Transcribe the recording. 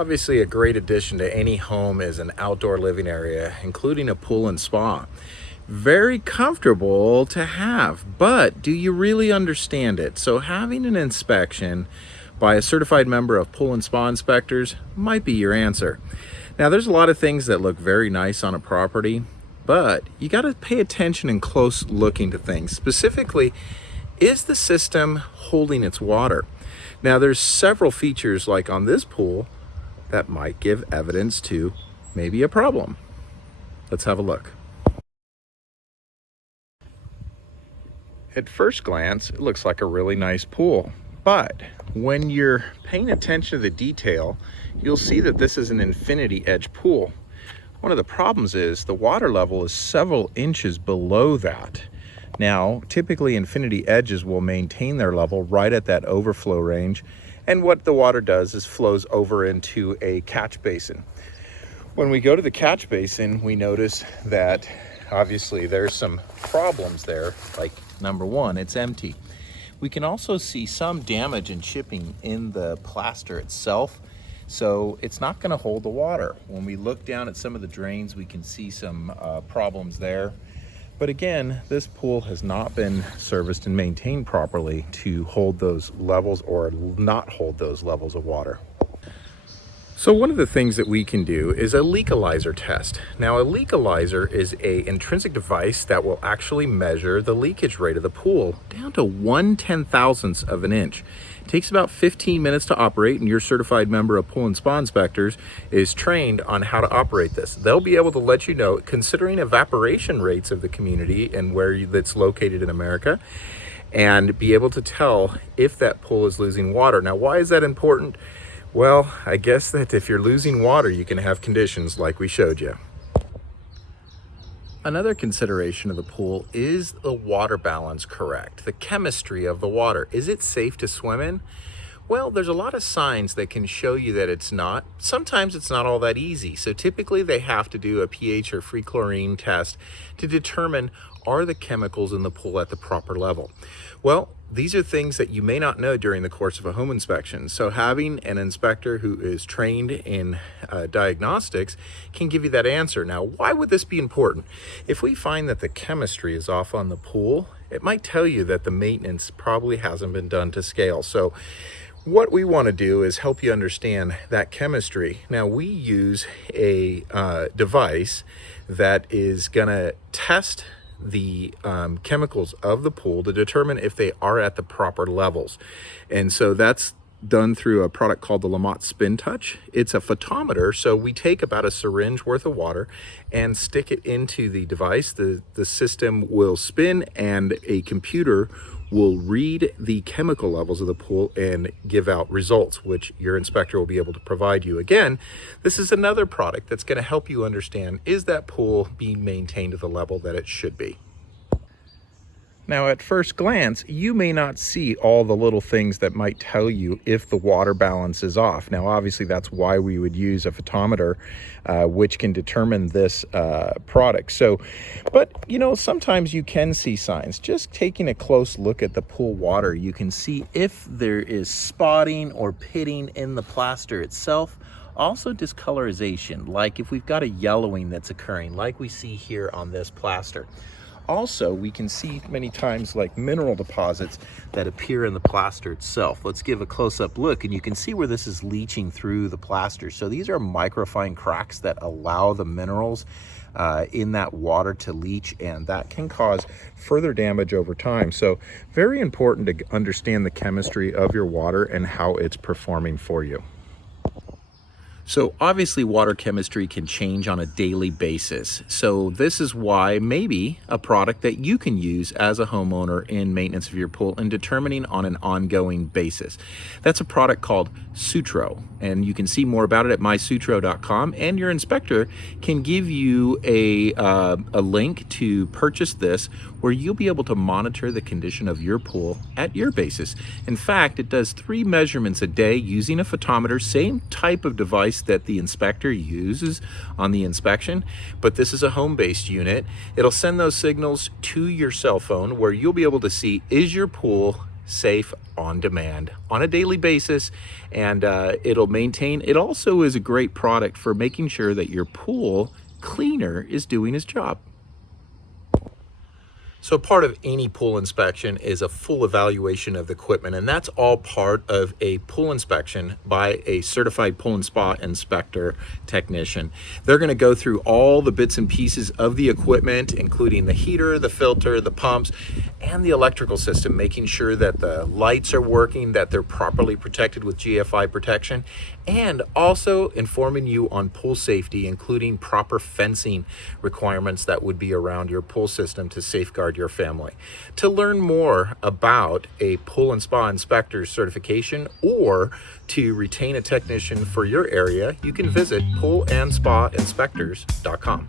Obviously, a great addition to any home is an outdoor living area, including a pool and spa. Very comfortable to have, but do you really understand it? So having an inspection by a certified member of pool and spa inspectors might be your answer. Now, there's a lot of things that look very nice on a property, but you got to pay attention and close looking to things. Specifically, is the system holding its water? Now, there's several features like on this pool that might give evidence to maybe a problem. Let's have a look. At first glance, it looks like a really nice pool, but when you're paying attention to the detail, you'll see that this is an infinity edge pool. One of the problems is the water level is several inches below that. Now, typically infinity edges will maintain their level right at that overflow range, and what the water does is flows over into a catch basin. When we go to the catch basin, we notice that obviously there's some problems there, like number one, it's empty. We can also see some damage and chipping in the plaster itself, so it's not going to hold the water. When we look down at some of the drains, we can see some problems there. But again, this pool has not been serviced and maintained properly to hold those levels or not hold those levels of water. So one of the things that we can do is a Leakalizer test. Now, a Leakalizer is an intrinsic device that will actually measure the leakage rate of the pool down to 1/10,000th of an inch. It takes about 15 minutes to operate, and your certified member of pool and spa inspectors is trained on how to operate this. They'll be able to let you know, considering evaporation rates of the community and where it's located in America, and be able to tell if that pool is losing water. Now, why is that important? Well, I guess that if you're losing water, you can have conditions like we showed you. Another consideration of the pool is the water balance correct? The chemistry of the water. Is it safe to swim in? Well, there's a lot of signs that can show you that it's not. Sometimes it's not all that easy. So typically they have to do a pH or free chlorine test to determine, are the chemicals in the pool at the proper level? Well, these are things that you may not know during the course of a home inspection. So having an inspector who is trained in diagnostics can give you that answer. Now, why would this be important? If we find that the chemistry is off on the pool, it might tell you that the maintenance probably hasn't been done to scale. So what we want to do is help you understand that chemistry. Now, we use a device that is going to test the chemicals of the pool to determine if they are at the proper levels. And so that's done through a product called the Lamont Spin Touch. It's a photometer, so we take about a syringe worth of water and stick it into the device. The system will spin, and a computer will read the chemical levels of the pool and give out results, which your inspector will be able to provide you. Again, this is another product that's going to help you understand, is that pool being maintained at the level that it should be? Now, at first glance, you may not see all the little things that might tell you if the water balance is off. Now, obviously, that's why we would use a photometer, which can determine this product. So, but, you know, sometimes you can see signs. Just taking a close look at the pool water, you can see if there is spotting or pitting in the plaster itself. Also discolorization, like if we've got a yellowing that's occurring, like we see here on this plaster. Also, we can see many times like mineral deposits that appear in the plaster itself. Let's give a close-up look, and you can see where this is leaching through the plaster. So these are microfine cracks that allow the minerals in that water to leach, and that can cause further damage over time. So very important to understand the chemistry of your water and how it's performing for you. So obviously water chemistry can change on a daily basis. So this is why maybe a product that you can use as a homeowner in maintenance of your pool and determining on an ongoing basis. That's a product called Sutro, and you can see more about it at mysutro.com, and your inspector can give you a link to purchase this, where you'll be able to monitor the condition of your pool at your basis. In fact, it does 3 measurements a day using a photometer, same type of device that the inspector uses on the inspection, but this is a home-based unit. It'll send those signals to your cell phone, where you'll be able to see, is your pool safe, on demand, on a daily basis, and it'll maintain. It also is a great product for making sure that your pool cleaner is doing his job. So part of any pool inspection is a full evaluation of the equipment, and that's all part of a pool inspection by a certified pool and spa inspector technician. They're going to go through all the bits and pieces of the equipment, including the heater, the filter, the pumps, and the electrical system, making sure that the lights are working, that they're properly protected with GFI protection, and also informing you on pool safety, including proper fencing requirements that would be around your pool system to safeguard your family. To learn more about a pool and spa inspector certification or to retain a technician for your area, you can visit poolandspainspectors.com.